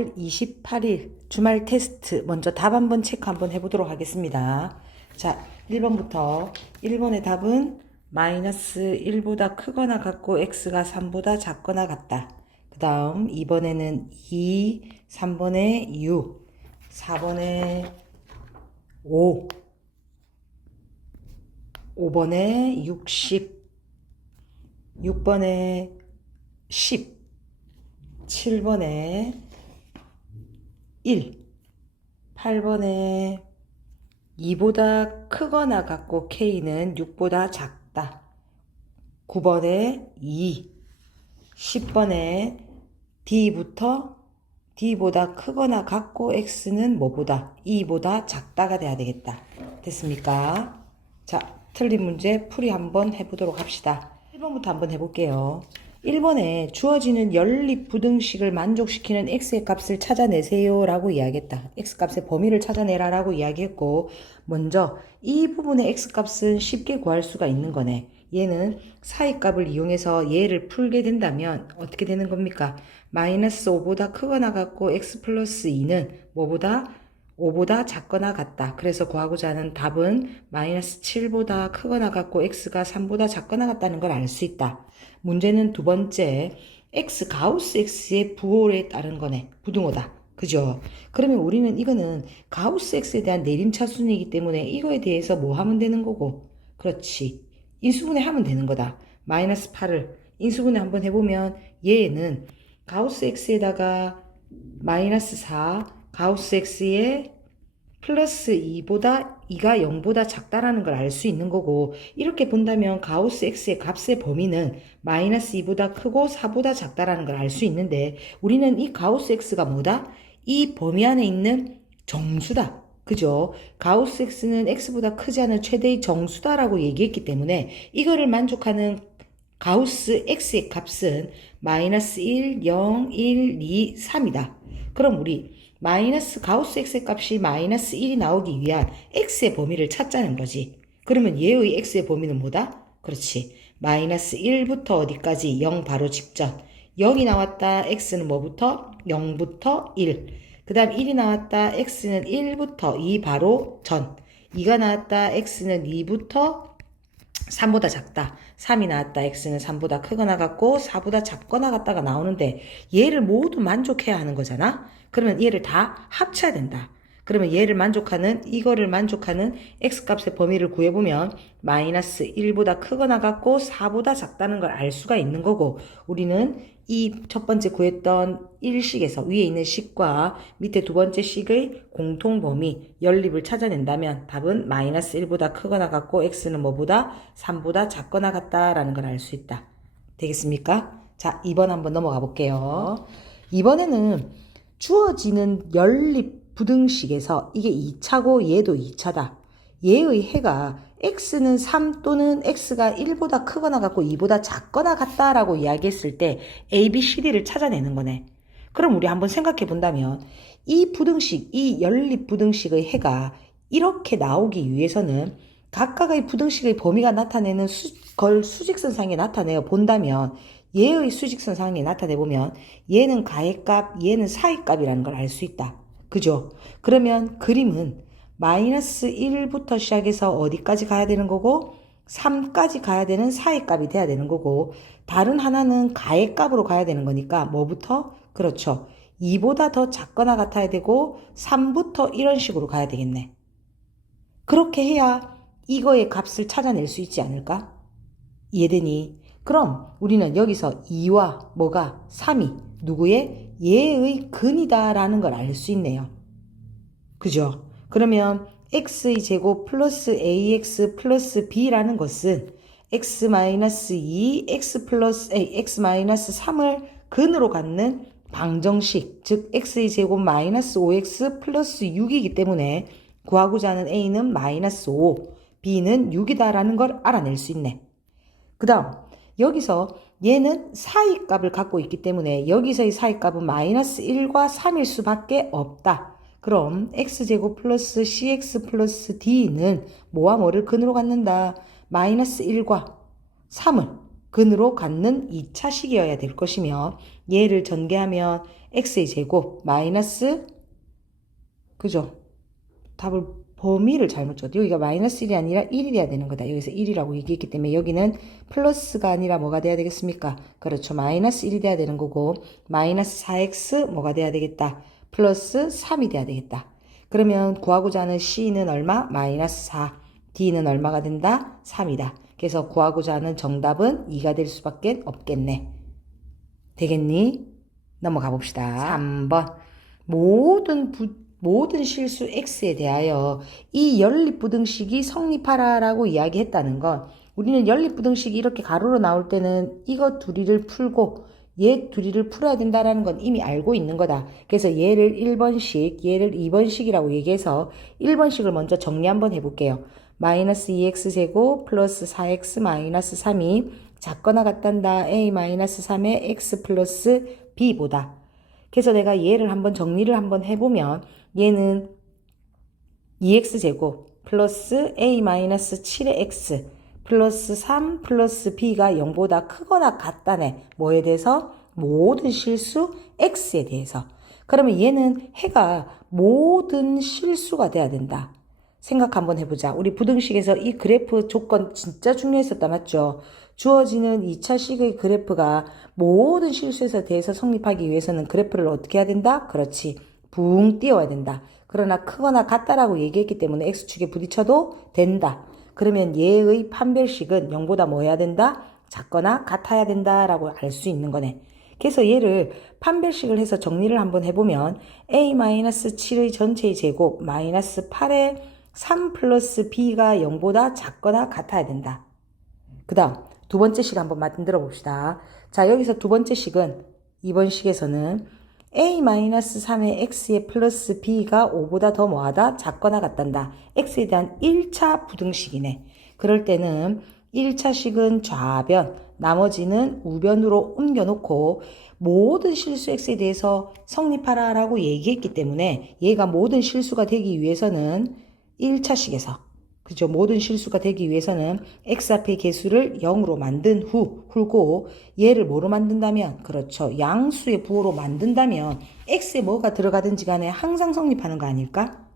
8월 28일 주말 테스트 먼저 답 한번 체크 한번 해보도록 하겠습니다. 자, 1번부터 1번의 답은 마이너스 1보다 크거나 같고 x가 3보다 작거나 같다. 그 다음 2번에는 2, 3번에 6, 4번에 5, 5번에 60, 6번에 10, 7번에 1, 8번에 2보다 크거나 같고 K는 6보다 작다. 9번에 2, 10번에 D보다 크거나 같고 X는 뭐보다? 2보다 작다가 돼야 되겠다. 됐습니까? 자, 틀린 문제 풀이 한번 해보도록 합시다. 1번부터 한번 해볼게요. 1번에 주어지는 연립부등식을 만족시키는 x의 값을 찾아내세요 라고 이야기했다. x값의 범위를 찾아내라 라고 이야기했고, 먼저 이 부분의 x값은 쉽게 구할 수가 있는 거네. 얘는 사이값을 이용해서 얘를 풀게 된다면 어떻게 되는 겁니까? 마이너스 5보다 크거나 같고 x 플러스 2는 뭐보다? 5보다 작거나 같다. 그래서 구하고자 하는 답은 마이너스 7보다 크거나 같고 x가 3보다 작거나 같다는 걸 알 수 있다. 문제는 두 번째, 가우스 x의 부호에 따른 거네. 부등호다. 그죠? 그러면 우리는 이거는 가우스 x에 대한 내림차순이기 때문에 이거에 대해서 뭐 하면 되는 거고? 그렇지. 인수분해 하면 되는 거다. 마이너스 8을 인수분해 한번 해보면 얘는 가우스 x에다가 마이너스 4, 가우스 x의 플러스 2가 0보다 작다라는 걸 알 수 있는 거고, 이렇게 본다면 가우스 x의 값의 범위는 마이너스 2보다 크고 4보다 작다라는 걸 알 수 있는데, 우리는 이 가우스 x가 뭐다? 이 범위 안에 있는 정수다. 그죠? 가우스 x는 x보다 크지 않은 최대의 정수다라고 얘기했기 때문에 이거를 만족하는 가우스 x의 값은 마이너스 1, 0, 1, 2, 3이다. 그럼 우리 마이너스 가우스 x의 값이 마이너스 1이 나오기 위한 x의 범위를 찾자는 거지. 그러면 얘의 x의 범위는 뭐다? 그렇지. 마이너스 1부터 어디까지? 0 바로 직전. 0이 나왔다. x는 뭐부터? 0부터 1. 그 다음 1이 나왔다. x는 1부터 2 바로 전. 2가 나왔다. x는 2부터 3보다 작다. 3이 나왔다. x는 3보다 크거나 같고 4보다 작거나 같다가 나오는데 얘를 모두 만족해야 하는 거잖아. 그러면 얘를 다 합쳐야 된다. 그러면 이거를 만족하는 x값의 범위를 구해보면 마이너스 1보다 크거나 같고 4보다 작다는 걸 알 수가 있는 거고, 우리는 이 첫 번째 구했던 1식에서 위에 있는 식과 밑에 두 번째 식의 공통 범위, 연립을 찾아낸다면 답은 마이너스 1보다 크거나 같고 x는 뭐보다? 3보다 작거나 같다라는 걸 알 수 있다. 되겠습니까? 자, 2번 한번 넘어가 볼게요. 이번에는 주어지는 연립 부등식에서 이게 2차고 얘도 2차다. 얘의 해가 x는 3 또는 x가 1보다 크거나 같고 2보다 작거나 같다라고 이야기했을 때 a, b, c, d를 찾아내는 거네. 그럼 우리 한번 생각해 본다면 이 연립 부등식의 해가 이렇게 나오기 위해서는 각각의 부등식의 범위가 나타내는 걸 수직선상에 나타내어 본다면, 얘의 수직선상에 나타내보면 얘는 가해값, 얘는 사이값이라는 걸 알 수 있다. 그죠? 그러면 그림은 마이너스 1부터 시작해서 어디까지 가야 되는 거고 3까지 가야 되는 사이값이 돼야 되는 거고, 다른 하나는 가해값으로 가야 되는 거니까 뭐부터? 그렇죠. 2보다 더 작거나 같아야 되고 3부터 이런 식으로 가야 되겠네. 그렇게 해야 이거의 값을 찾아낼 수 있지 않을까? 이해되니? 그럼 우리는 여기서 2와 뭐가? 3이 누구의? 얘의 근이다라는 걸 알 수 있네요. 그죠? 그러면 x의 제곱 플러스 ax 플러스 b라는 것은 x-2, x-3을 근으로 갖는 방정식, 즉 x의 제곱 마이너스 5x 플러스 6이기 때문에 구하고자 하는 a는 마이너스 5, b는 6이다라는 걸 알아낼 수 있네. 그 다음 여기서 얘는 사이값을 갖고 있기 때문에 여기서의 사이값은 마이너스 1과 3일 수밖에 없다. 그럼 x제곱 플러스 cx 플러스 d는 뭐와 뭐를 근으로 갖는다? 마이너스 1과 3을 근으로 갖는 2차식이어야 될 것이며 얘를 전개하면 x의 제곱 마이너스 그죠? 답을 범위를 잘못 줬죠. 여기가 마이너스 1이 아니라 1이 돼야 되는 거다. 여기서 1이라고 얘기했기 때문에 여기는 플러스가 아니라 뭐가 돼야 되겠습니까? 그렇죠. 마이너스 1이 돼야 되는 거고 마이너스 4x 뭐가 돼야 되겠다? 플러스 3이 돼야 되겠다. 그러면 구하고자 하는 C는 얼마? 마이너스 4. D는 얼마가 된다? 3이다. 그래서 구하고자 하는 정답은 2가 될 수밖에 없겠네. 되겠니? 넘어가 봅시다. 3번. 모든 실수 x에 대하여 이 연립부등식이 성립하라라고 이야기했다는 건 우리는 연립부등식이 이렇게 가로로 나올 때는 이거 둘이를 풀고 얘 둘이를 풀어야 된다라는 건 이미 알고 있는 거다. 그래서 얘를 1번식, 얘를 2번식이라고 얘기해서 1번식을 먼저 정리 한번 해볼게요. 마이너스 2x제곱 플러스 4x 마이너스 3이 작거나 같단다. a-3의 x 플러스 b보다. 그래서 내가 얘를 한번 정리를 한번 해보면 얘는 2x제곱 플러스 a-7의 x 플러스 3 플러스 b가 0보다 크거나 같다네. 뭐에 대해서? 모든 실수 x에 대해서. 그러면 얘는 해가 모든 실수가 돼야 된다. 생각 한번 해보자. 우리 부등식에서 이 그래프 조건 진짜 중요했었다. 맞죠? 주어지는 2차식의 그래프가 모든 실수에 대해서 성립하기 위해서는 그래프를 어떻게 해야 된다? 그렇지. 붕 띄워야 된다. 그러나 크거나 같다라고 얘기했기 때문에 x축에 부딪혀도 된다. 그러면 얘의 판별식은 0보다 뭐 해야 된다? 작거나 같아야 된다라고 알 수 있는 거네. 그래서 얘를 판별식을 해서 정리를 한번 해보면 a-7의 전체의 제곱 마이너스 8의 3 플러스 b가 0보다 작거나 같아야 된다. 그 다음 두 번째 식 한번 만들어 봅시다. 자, 여기서 두 번째 식은 이번 식에서는 a-3의 x의 플러스 b가 5보다 더 뭐하다? 작거나 같단다. x에 대한 1차 부등식이네. 그럴 때는 1차 식은 좌변, 나머지는 우변으로 옮겨놓고 모든 실수 x에 대해서 성립하라 라고 얘기했기 때문에 얘가 모든 실수가 되기 위해서는 1차 식에서 그죠? 모든 실수가 되기 위해서는 x 앞의 개수를 0으로 만든 후 훑고 얘를 뭐로 만든다면 그렇죠. 양수의 부호로 만든다면 x에 뭐가 들어가든지 간에 항상 성립하는 거 아닐까?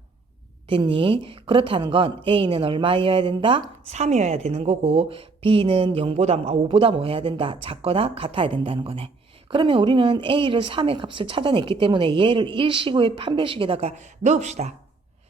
됐니? 그렇다는 건 a는 얼마여야 된다? 3이어야 되는 거고 b는 5보다 뭐 해야 된다? 작거나 같아야 된다는 거네. 그러면 우리는 a를 3의 값을 찾아냈기 때문에 얘를 1시구의 판별식에다가 넣읍시다.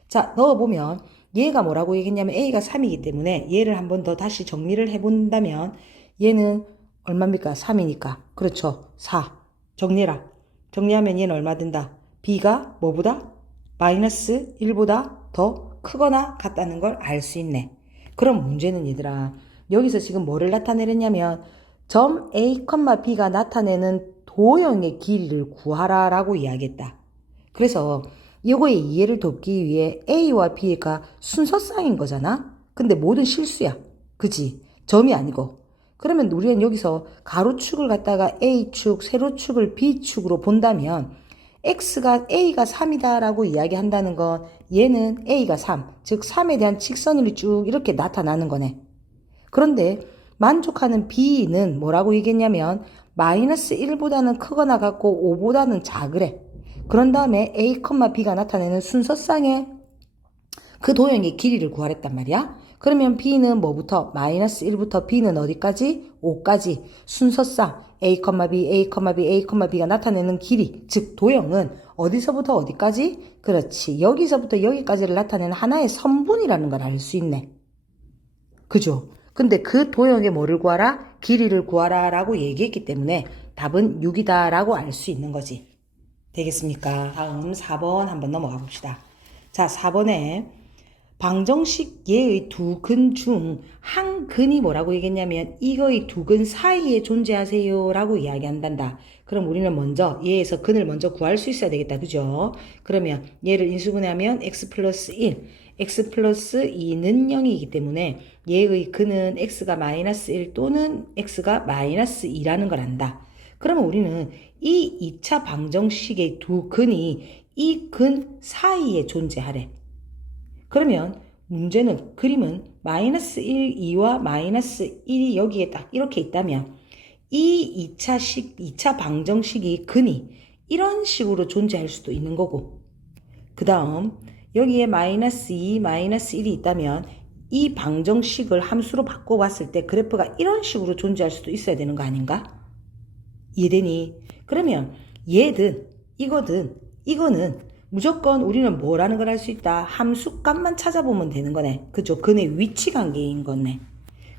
자, 넣어보면 얘가 뭐라고 얘기했냐면 a가 3이기 때문에 얘를 한번 더 다시 정리를 해본다면 얘는 얼마입니까? 3이니까. 그렇죠. 4. 정리해라. 정리하면 얘는 얼마 된다? b가 뭐보다? 마이너스 1보다 더 크거나 같다는 걸 알 수 있네. 그럼 문제는 얘들아. 여기서 지금 뭐를 나타내렸냐면 점 a, b가 나타내는 도형의 길이를 구하라 라고 이야기했다. 그래서 이거의 이해를 돕기 위해 A와 B가 순서쌍인 거잖아? 근데 모든 실수야. 그지? 점이 아니고. 그러면 우리는 여기서 가로축을 갖다가 A축, 세로축을 B축으로 본다면 A가 3이다 라고 이야기한다는 건 얘는 A가 3, 즉 3에 대한 직선이 쭉 이렇게 나타나는 거네. 그런데 만족하는 B는 뭐라고 얘기했냐면 마이너스 1보다는 크거나 같고 5보다는 작으래. 그런 다음에 A, B가 나타내는 순서쌍의 그 도형의 길이를 구하랬단 말이야. 그러면 B는 뭐부터? 마이너스 1부터 B는 어디까지? 5까지. 순서쌍 A, B, A, B, A, B가 나타내는 길이, 즉 도형은 어디서부터 어디까지? 그렇지. 여기서부터 여기까지를 나타내는 하나의 선분이라는 걸 알 수 있네. 그죠? 근데 그 도형의 뭐를 구하라? 길이를 구하라 라고 얘기했기 때문에 답은 6이다 라고 알 수 있는 거지. 되겠습니까? 다음 4번 한번 넘어가 봅시다. 자, 4번에 방정식 얘의 두 근 중 한 근이 뭐라고 얘기했냐면 이거의 두 근 사이에 존재하세요 라고 이야기한단다. 그럼 우리는 먼저 얘에서 근을 먼저 구할 수 있어야 되겠다. 그죠? 그러면 얘를 인수분해하면 x 플러스 1, x 플러스 2는 0이기 때문에 얘의 근은 x가 마이너스 1 또는 x가 마이너스 2라는 걸 안다. 그러면 우리는 이 2차 방정식의 두 근이 이 근 사이에 존재하래. 그러면 문제는 그림은 마이너스 1, 2와 마이너스 1이 여기에 딱 이렇게 있다면 이 2차 방정식이 근이 이런 식으로 존재할 수도 있는 거고, 그 다음 여기에 마이너스 2, 마이너스 1이 있다면 이 방정식을 함수로 바꿔봤을 때 그래프가 이런 식으로 존재할 수도 있어야 되는 거 아닌가? 이해되니? 그러면 얘든 이거든 이거는 무조건 우리는 뭐라는 걸 알 수 있다? 함수값만 찾아보면 되는 거네. 그죠? 근의 위치 관계인 거네.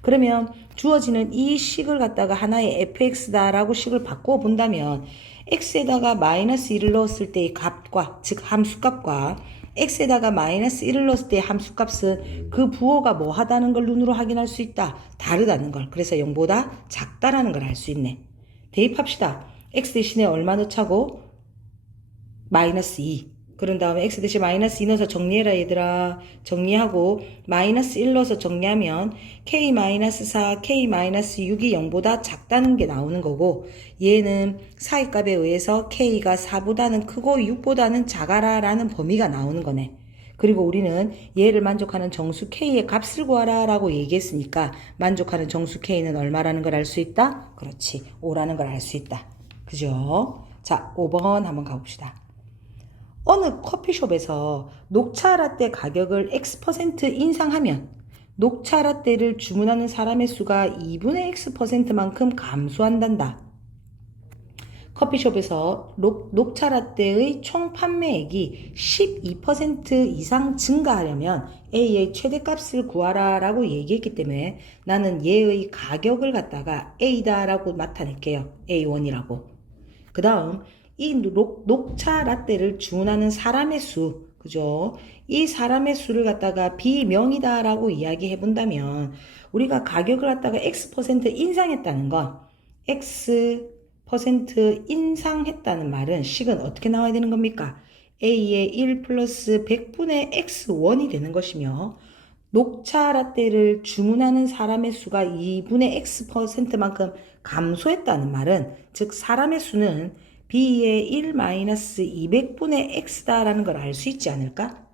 그러면 주어지는 이 식을 갖다가 하나의 fx다라고 식을 바꾸어 본다면 x에다가 마이너스 1을 넣었을 때의 값과, 즉 함수값과 x에다가 마이너스 1을 넣었을 때의 함수값은 그 부호가 뭐 하다는 걸 눈으로 확인할 수 있다. 다르다는 걸. 그래서 0보다 작다라는 걸 알 수 있네. 대입합시다. x 대신에 얼마 넣자고? 마이너스 2. 그런 다음에 x 대신 마이너스 2 넣어서 정리해라 얘들아. 정리하고 마이너스 1 넣어서 정리하면 k-4, k-6이 0보다 작다는 게 나오는 거고, 얘는 사이값에 의해서 k가 4보다는 크고 6보다는 작아라 라는 범위가 나오는 거네. 그리고 우리는 얘를 만족하는 정수 k의 값을 구하라 라고 얘기했으니까 만족하는 정수 k는 얼마라는 걸 알 수 있다? 그렇지, 5라는 걸 알 수 있다. 그죠? 자, 5번 한번 가봅시다. 어느 커피숍에서 녹차 라떼 가격을 X% 인상하면 녹차 라떼를 주문하는 사람의 수가 2분의 X%만큼 감소한단다. 커피숍에서 녹차 라떼의 총 판매액이 12% 이상 증가하려면 A의 최대값을 구하라 라고 얘기했기 때문에 나는 얘의 가격을 갖다가 A다 라고 나타낼게요. A1이라고. 그 다음 이 녹차 라떼를 주문하는 사람의 수, 그죠? 이 사람의 수를 갖다가 비명이다 라고 이야기해 본다면 우리가 가격을 갖다가 X% 인상했다는 건 X% 인상했다는 말은 식은 어떻게 나와야 되는 겁니까? A의 1 플러스 100분의 X1이 되는 것이며, 녹차 라떼를 주문하는 사람의 수가 2분의 X%만큼 감소했다는 말은, 즉 사람의 수는 B의 1-200분의 X다라는 걸 알 수 있지 않을까?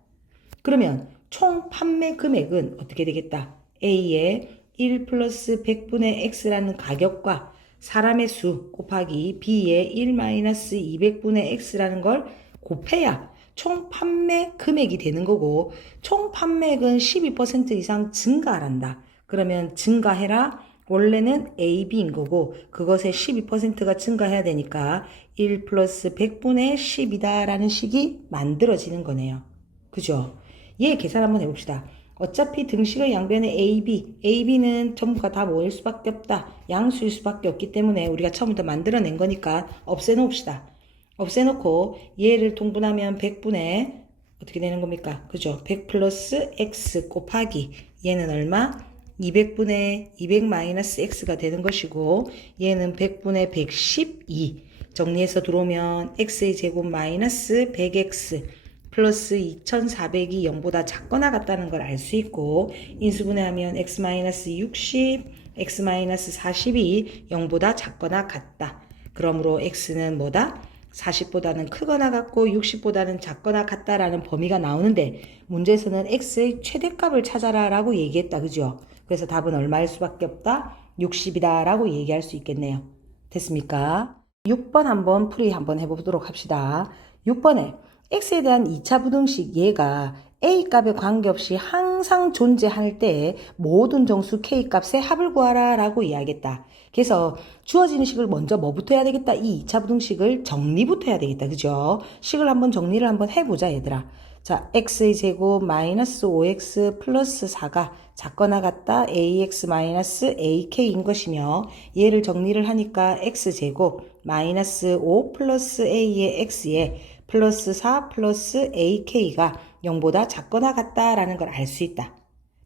그러면 총 판매 금액은 어떻게 되겠다? A의 1 플러스 100분의 X라는 가격과 사람의 수 곱하기 B의 1-200분의 X라는 걸 곱해야 총 판매 금액이 되는 거고, 총 판매액은 12% 이상 증가한다. 그러면 증가해라. 원래는 A, B인 거고 그것의 12%가 증가해야 되니까 1 플러스 100분의 10이다 라는 식이 만들어지는 거네요. 그죠? 얘 계산 한번 해봅시다. 어차피 등식의 양변에 A, B, A, B는 전부가 다 뭐일 수밖에 없다. 양수일 수밖에 없기 때문에 우리가 처음부터 만들어낸 거니까 없애놓읍시다. 없애놓고 얘를 통분하면 100분의 어떻게 되는 겁니까? 그죠? 100 플러스 X 곱하기 얘는 얼마? 200분의 200 마이너스 X가 되는 것이고, 얘는 100분의 112. 정리해서 들어오면 X의 제곱 마이너스 100X 플러스 2400이 0보다 작거나 같다는 걸 알 수 있고, 인수분해하면 X 마이너스 60, X 마이너스 40이 0보다 작거나 같다. 그러므로 X는 뭐다? 40보다는 크거나 같고 60보다는 작거나 같다라는 범위가 나오는데, 문제에서는 X의 최대값을 찾아라 라고 얘기했다. 그죠? 그래서 답은 얼마일 수밖에 없다? 60이다 라고 얘기할 수 있겠네요. 됐습니까? 6번 한번 풀이 한번 해보도록 합시다. 6번에 X에 대한 2차 부등식 얘가 A 값에 관계없이 항상 존재할 때 모든 정수 K 값의 합을 구하라 라고 이야기했다. 그래서 주어지는 식을 먼저 뭐부터 해야 되겠다? 이 2차 부등식을 정리부터 해야 되겠다. 그죠? 식을 한번 정리를 한번 해보자 얘들아. 자, x의 제곱 마이너스 5x 플러스 4가 작거나 같다 ax 마이너스 ak인 것이며, 얘를 정리를 하니까 x제곱 마이너스 5 플러스 a의 x에 플러스 4 플러스 ak가 0보다 작거나 같다라는 걸 알 수 있다.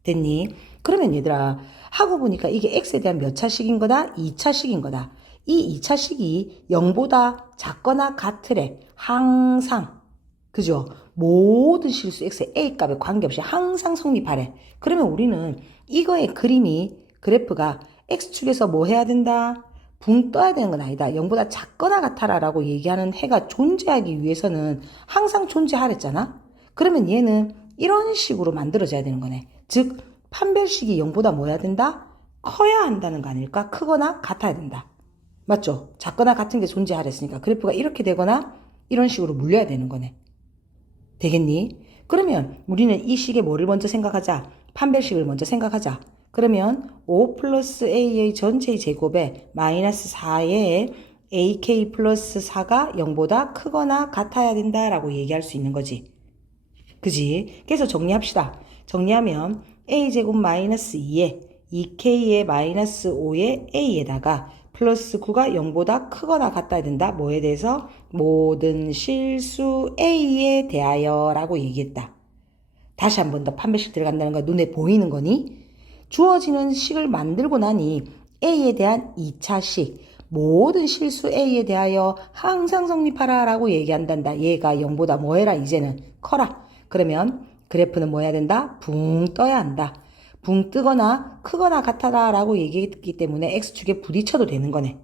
됐니? 그러면 얘들아, 하고 보니까 이게 x에 대한 몇 차식인 거다? 2차식인 거다. 이 2차식이 0보다 작거나 같으래. 항상. 그죠? 모든 실수 x의 a값에 관계없이 항상 성립하래. 그러면 우리는 이거의 그림이, 그래프가 x축에서 뭐 해야 된다? 붕 떠야 되는 건 아니다. 0보다 작거나 같아라 라고 얘기하는 해가 존재하기 위해서는 항상 존재하랬잖아. 그러면 얘는 이런 식으로 만들어져야 되는 거네. 즉 판별식이 0보다 뭐야 된다? 커야 한다는 거 아닐까? 크거나 같아야 된다. 맞죠? 작거나 같은 게 존재하랬으니까 그래프가 이렇게 되거나 이런 식으로 물려야 되는 거네. 되겠니? 그러면 우리는 이 식의 뭐를 먼저 생각하자? 판별식을 먼저 생각하자. 그러면 5 플러스 a의 전체의 제곱에 마이너스 4의 ak 플러스 4가 0보다 크거나 같아야 된다라고 얘기할 수 있는 거지. 그지? 그래서 정리합시다. 정리하면 a제곱 마이너스 2에 2k의 마이너스 5의 a에다가 플러스 9가 0보다 크거나 같아야 된다. 뭐에 대해서? 모든 실수 a에 대하여 라고 얘기했다. 다시 한 번 더 판별식 들어간다는 거 눈에 보이는 거니? 주어지는 식을 만들고 나니 a에 대한 2차식 모든 실수 a에 대하여 항상 성립하라 라고 얘기한단다. 얘가 0보다 뭐 해라? 이제는 커라. 그러면 그래프는 뭐 해야 된다? 붕 떠야 한다. 붕 뜨거나 크거나 같아라 라고 얘기했기 때문에 x축에 부딪혀도 되는 거네.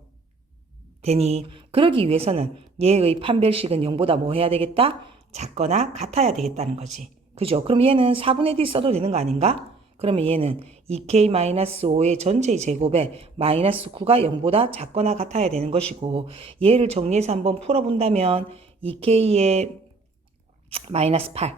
되니 그러기 위해서는 얘의 판별식은 0보다 뭐 해야 되겠다? 작거나 같아야 되겠다는 거지. 그죠? 그럼 얘는 4분의 d 써도 되는 거 아닌가? 그러면 얘는 2k-5의 전체의 제곱에 마이너스 9가 0보다 작거나 같아야 되는 것이고 얘를 정리해서 한번 풀어본다면 2k의 마이너스 8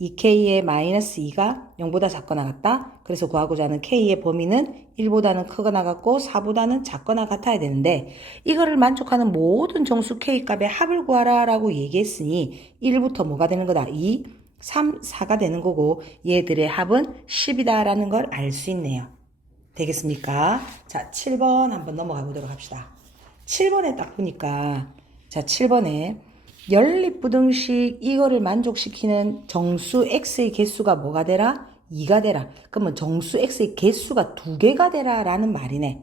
2k의 마이너스 2가 0보다 작거나 같다. 그래서 구하고자 하는 k의 범위는 1보다는 크거나 같고 4보다는 작거나 같아야 되는데 이거를 만족하는 모든 정수 k 값의 합을 구하라 라고 얘기했으니 1부터 뭐가 되는 거다? 2, 3, 4가 되는 거고 얘들의 합은 10이다 라는 걸 알 수 있네요. 되겠습니까? 자, 7번 한번 넘어가 보도록 합시다. 7번에 딱 보니까 자, 7번에 연립부등식 이거를 만족시키는 정수 x의 개수가 뭐가 되라? 2가 되라. 그러면 정수 x의 개수가 2개가 되라 라는 말이네.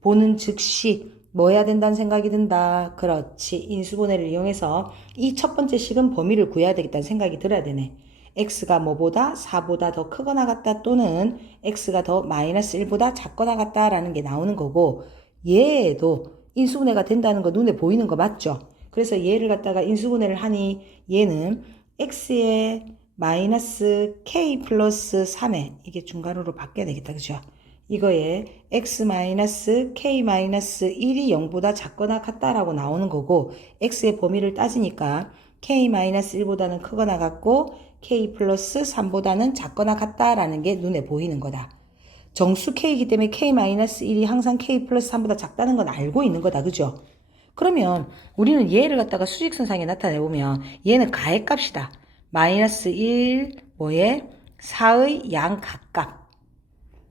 보는 즉시 뭐 해야 된다는 생각이 든다. 그렇지. 인수분해를 이용해서 이 첫 번째 식은 범위를 구해야 되겠다는 생각이 들어야 되네. x가 뭐보다 4보다 더 크거나 같다 또는 x가 더 마이너스 1보다 작거나 같다 라는 게 나오는 거고 얘도 인수분해가 된다는 거 눈에 보이는 거 맞죠? 그래서 얘를 갖다가 인수분해를 하니 얘는 x의 마이너스 k 플러스 3에 이게 중괄호로 바뀌어야 되겠다. 그죠? 이거에 x 마이너스 k 마이너스 1이 0보다 작거나 같다라고 나오는 거고 x의 범위를 따지니까 k 마이너스 1보다는 크거나 같고 k 플러스 3보다는 작거나 같다라는 게 눈에 보이는 거다. 정수 k이기 때문에 k 마이너스 1이 항상 k 플러스 3보다 작다는 건 알고 있는 거다. 그죠? 그러면 우리는 얘를 갖다가 수직선상에 나타내보면 얘는 가액값이다. 마이너스 1 뭐에 4의 양각값.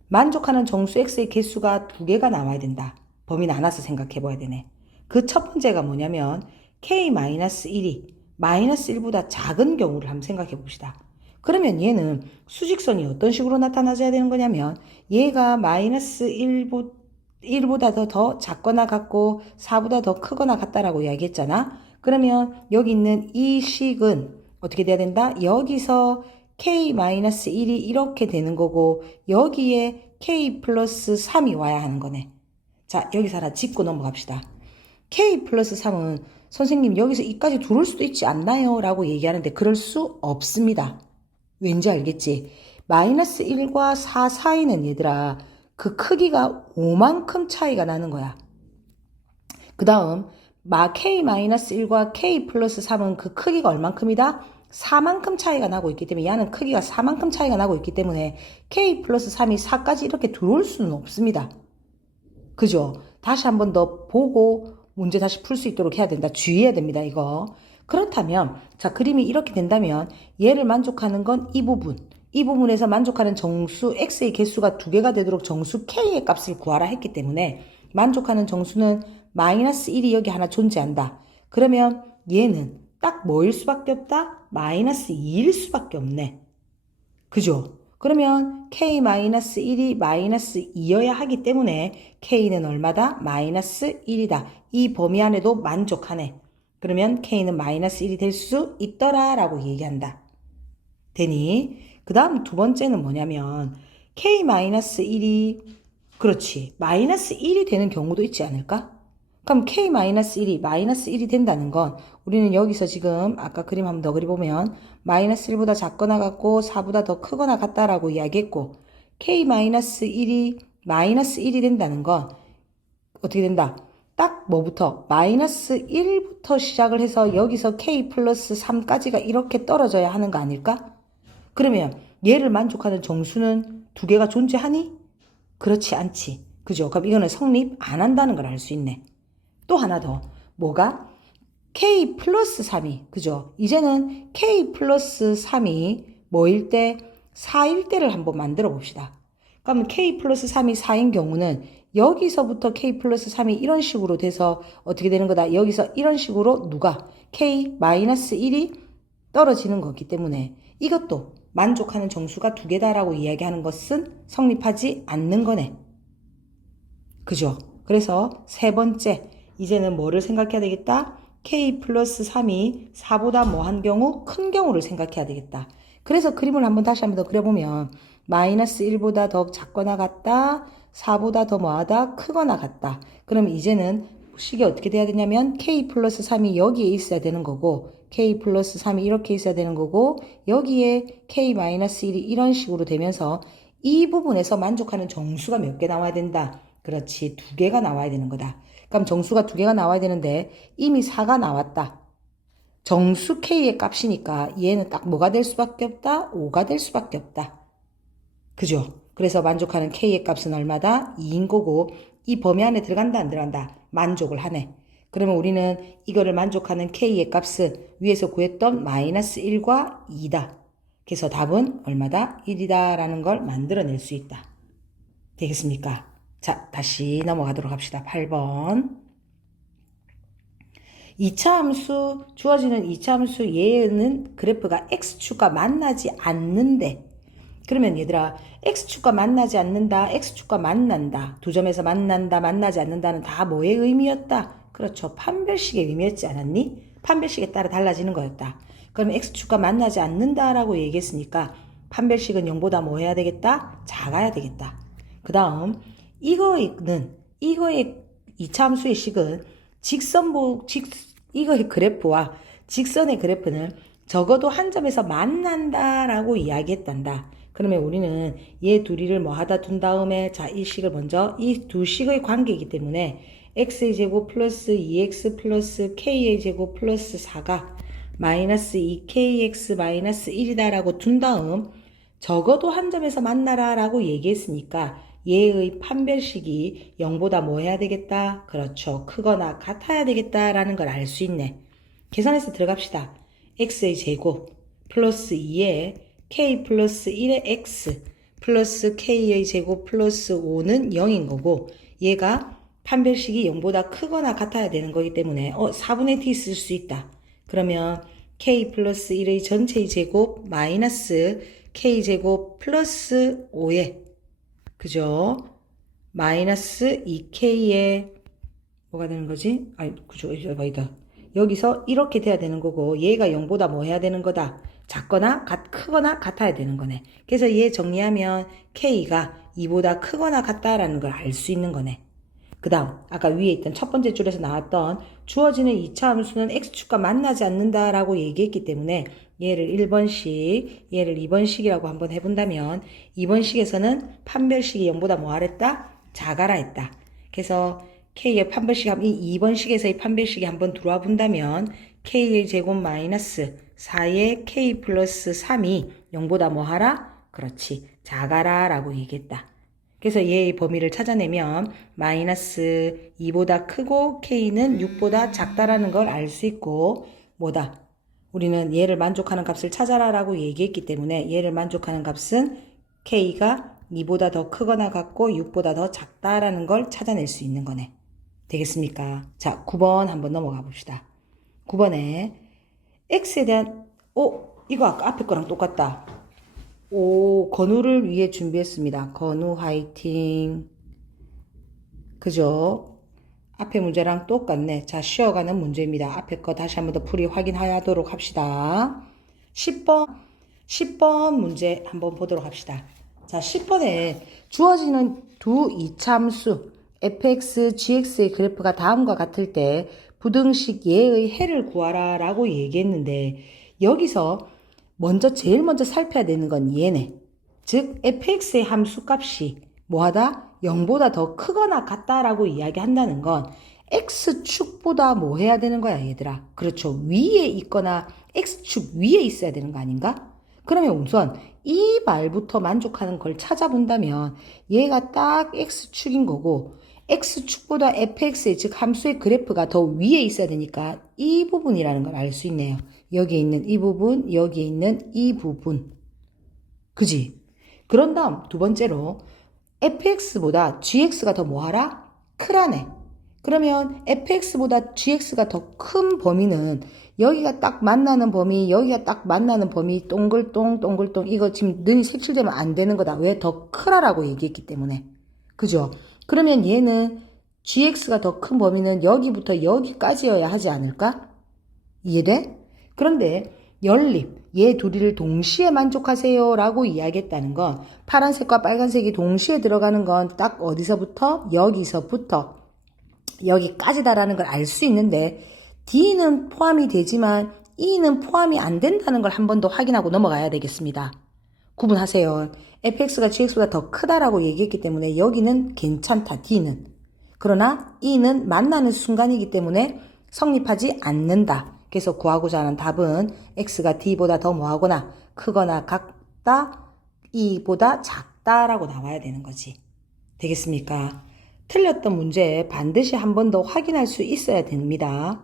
만족하는 정수 x의 개수가 2개가 나와야 된다. 범위 나눠서 생각해봐야 되네. 그 첫 번째가 뭐냐면 k-1이 마이너스 1보다 작은 경우를 한번 생각해 봅시다. 그러면 얘는 수직선이 어떤 식으로 나타나줘야 되는 거냐면 얘가 마이너스 1보다 더 작거나 같고 4보다 더 크거나 같다라고 이야기했잖아. 그러면 여기 있는 이 식은 어떻게 돼야 된다? 여기서 k-1이 이렇게 되는 거고 여기에 k 플러스 3이 와야 하는 거네. 자, 여기서 하나 짚고 넘어갑시다. k 플러스 3은 선생님 여기서 이까지 들어올 수도 있지 않나요? 라고 얘기하는데 그럴 수 없습니다. 왠지 알겠지? 마이너스 1과 4 사이는 얘들아 그 크기가 5만큼 차이가 나는 거야. 그 다음 k-1과 k 플러스 3은 그 크기가 얼만큼이다? 4만큼 차이가 나고 있기 때문에 얘는 크기가 4만큼 차이가 나고 있기 때문에 k 플러스 3이 4까지 이렇게 들어올 수는 없습니다. 그죠? 다시 한 번 더 보고 문제 다시 풀 수 있도록 해야 된다. 주의해야 됩니다. 이거. 그렇다면 자 그림이 이렇게 된다면 얘를 만족하는 건 이 부분. 이 부분에서 만족하는 정수 x의 개수가 2개가 되도록 정수 k의 값을 구하라 했기 때문에 만족하는 정수는 마이너스 1이 여기 하나 존재한다. 그러면 얘는 딱 뭐일 수밖에 없다? 마이너스 2일 수밖에 없네. 그죠? 그러면 k-1이 마이너스 2여야 하기 때문에 k는 얼마다? 마이너스 1이다. 이 범위 안에도 만족하네. 그러면 k는 마이너스 1이 될 수 있더라 라고 얘기한다. 되니? 그 다음 두 번째는 뭐냐면 k-1이 그렇지 마이너스 1이 되는 경우도 있지 않을까? 그럼 K-1이 마이너스 1이 된다는 건 우리는 여기서 지금 아까 그림 한번 더 그려보면 마이너스 1보다 작거나 같고 4보다 더 크거나 같다라고 이야기했고 K-1이 마이너스 1이 된다는 건 어떻게 된다? 딱 뭐부터? 마이너스 1부터 시작을 해서 여기서 K 플러스 3까지가 이렇게 떨어져야 하는 거 아닐까? 그러면 얘를 만족하는 정수는 두 개가 존재하니? 그렇지 않지. 그죠? 그럼 이거는 성립 안 한다는 걸 알 수 있네. 또 하나 더. 뭐가? K 플러스 3이. 그죠? 이제는 K 플러스 3이 뭐일 때? 4일 때를 한번 만들어 봅시다. 그러면 K 플러스 3이 4인 경우는 여기서부터 K 플러스 3이 이런 식으로 돼서 어떻게 되는 거다? 여기서 이런 식으로 누가? K 마이너스 1이 떨어지는 거기 때문에 이것도 만족하는 정수가 두 개다라고 이야기하는 것은 성립하지 않는 거네. 그죠? 그래서 세 번째, 이제는 뭐를 생각해야 되겠다? K 플러스 3이 4보다 뭐한 경우? 큰 경우를 생각해야 되겠다. 그래서 그림을 다시 한번 더 그려보면 마이너스 1보다 더 작거나 같다, 4보다 더 뭐하다? 크거나 같다. 그럼 이제는 식이 어떻게 돼야 되냐면 K 플러스 3이 여기에 있어야 되는 거고 K 플러스 3이 이렇게 있어야 되는 거고 여기에 K 마이너스 1이 이런 식으로 되면서 이 부분에서 만족하는 정수가 몇 개 나와야 된다? 그렇지, 두 개가 나와야 되는 거다. 그럼 정수가 두 개가 나와야 되는데 이미 4가 나왔다. 정수 K의 값이니까 얘는 딱 뭐가 될 수밖에 없다? 5가 될 수밖에 없다. 그죠? 그래서 만족하는 K의 값은 얼마다? 2인 거고 이 범위 안에 들어간다 안 들어간다? 만족을 하네. 그러면 우리는 이거를 만족하는 K의 값은 위에서 구했던 마이너스 1과 2다. 그래서 답은 얼마다? 1이다 라는 걸 만들어낼 수 있다. 되겠습니까? 자, 다시 넘어가도록 합시다. 8번. 2차 함수, 주어지는 2차 함수 얘는 그래프가 X축과 만나지 않는데 그러면 얘들아 X축과 만나지 않는다, X축과 만난다, 두 점에서 만난다, 만나지 않는다는 다 뭐의 의미였다? 그렇죠. 판별식의 의미였지 않았니? 판별식에 따라 달라지는 거였다. 그럼 X축과 만나지 않는다라고 얘기했으니까 판별식은 0보다 뭐 해야 되겠다? 작아야 되겠다. 그 다음 이거의 2차 함수의 식은 이거의 그래프와 직선의 그래프는 적어도 한 점에서 만난다라고 이야기했단다. 그러면 우리는 얘 둘이를 뭐 하다 둔 다음에 자, 이 식을 먼저 이 두 식의 관계이기 때문에 x의 제곱 플러스 2x 플러스 k의 제곱 플러스 4가 마이너스 2kx 마이너스 1이다 라고 둔 다음 적어도 한 점에서 만나라 라고 얘기했으니까 얘의 판별식이 0보다 뭐 해야 되겠다? 그렇죠. 크거나 같아야 되겠다 라는 걸 알 수 있네. 계산해서 들어갑시다. x의 제곱 플러스 2에 k 플러스 1의 x 플러스 k의 제곱 플러스 5는 0인 거고 얘가 판별식이 0보다 크거나 같아야 되는 거기 때문에 4분의 t 쓸 수 있다. 그러면 k 플러스 1의 전체의 제곱 마이너스 k 제곱 플러스 5에 그죠? 마이너스 2k에 뭐가 되는 거지? 그죠? 아니다. 여기서 이렇게 돼야 되는 거고 얘가 0보다 뭐 해야 되는 거다? 작거나 크거나 같아야 되는 거네. 그래서 얘 정리하면 k가 2보다 크거나 같다라는 걸 알 수 있는 거네. 그 다음 아까 위에 있던 첫 번째 줄에서 나왔던 주어지는 2차 함수는 x축과 만나지 않는다라고 얘기했기 때문에 얘를 1번식, 얘를 2번식이라고 한번 해본다면 2번식에서는 판별식이 0보다 뭐 하랬다? 작아라 했다. 그래서 K의 판별식 하면 이 2번식에서의 판별식이 한번 들어와 본다면 K의 제곱 마이너스 4의 K 플러스 3이 0보다 뭐 하라? 그렇지. 작아라 라고 얘기했다. 그래서 얘의 범위를 찾아내면 마이너스 2보다 크고 K는 6보다 작다라는 걸 알 수 있고 뭐다? 우리는 얘를 만족하는 값을 찾아라 라고 얘기했기 때문에 얘를 만족하는 값은 K가 2보다 더 크거나 같고 6보다 더 작다라는 걸 찾아낼 수 있는 거네. 되겠습니까? 자, 9번 한번 넘어가 봅시다. 9번에 X에 대한 이거 아까 앞에 거랑 똑같다. 건우를 위해 준비했습니다. 건우 화이팅. 그죠? 앞에 문제랑 똑같네. 자, 쉬어가는 문제입니다. 앞에 거 다시 한번 더 풀이 확인하도록 합시다. 10번 문제 한번 보도록 합시다. 자, 10번에 주어지는 두 이참수 fx, gx의 그래프가 다음과 같을 때 부등식 예의 해를 구하라 라고 얘기했는데 여기서 제일 먼저 살펴야 되는 건 얘네. 즉 fx의 함수값이 뭐하다? 0보다 더 크거나 같다라고 이야기한다는 건 x축보다 뭐 해야 되는 거야 얘들아? 그렇죠. 위에 있거나 x축 위에 있어야 되는 거 아닌가? 그러면 우선 이 말부터 만족하는 걸 찾아본다면 얘가 딱 x축인 거고 x축보다 fx의 즉 함수의 그래프가 더 위에 있어야 되니까 이 부분이라는 걸 알 수 있네요. 여기에 있는 이 부분, 여기에 있는 이 부분. 그지? 그런 다음 두 번째로 fx보다 gx가 더 뭐하라? 크라네. 그러면 fx보다 gx가 더 큰 범위는 여기가 딱 만나는 범위, 여기가 딱 만나는 범위, 동글동, 동글동. 이거 지금 눈이 색칠되면 안 되는 거다. 왜? 더 크라라고 얘기했기 때문에. 그죠? 그러면 얘는 gx가 더 큰 범위는 여기부터 여기까지여야 하지 않을까? 이해돼? 그런데 연립, 얘 둘이를 동시에 만족하세요 라고 이야기했다는 건 파란색과 빨간색이 동시에 들어가는 건 딱 어디서부터? 여기서부터 여기까지다라는 걸 알 수 있는데 D는 포함이 되지만 E는 포함이 안 된다는 걸 한 번 더 확인하고 넘어가야 되겠습니다. 구분하세요. fx가 gx보다 더 크다라고 얘기했기 때문에 여기는 괜찮다, D는. 그러나 E는 만나는 순간이기 때문에 성립하지 않는다. 그래서 구하고자 하는 답은 x가 d보다 더 뭐하거나 크거나 같다, e보다 작다라고 나와야 되는 거지. 되겠습니까? 틀렸던 문제 반드시 한 번 더 확인할 수 있어야 됩니다.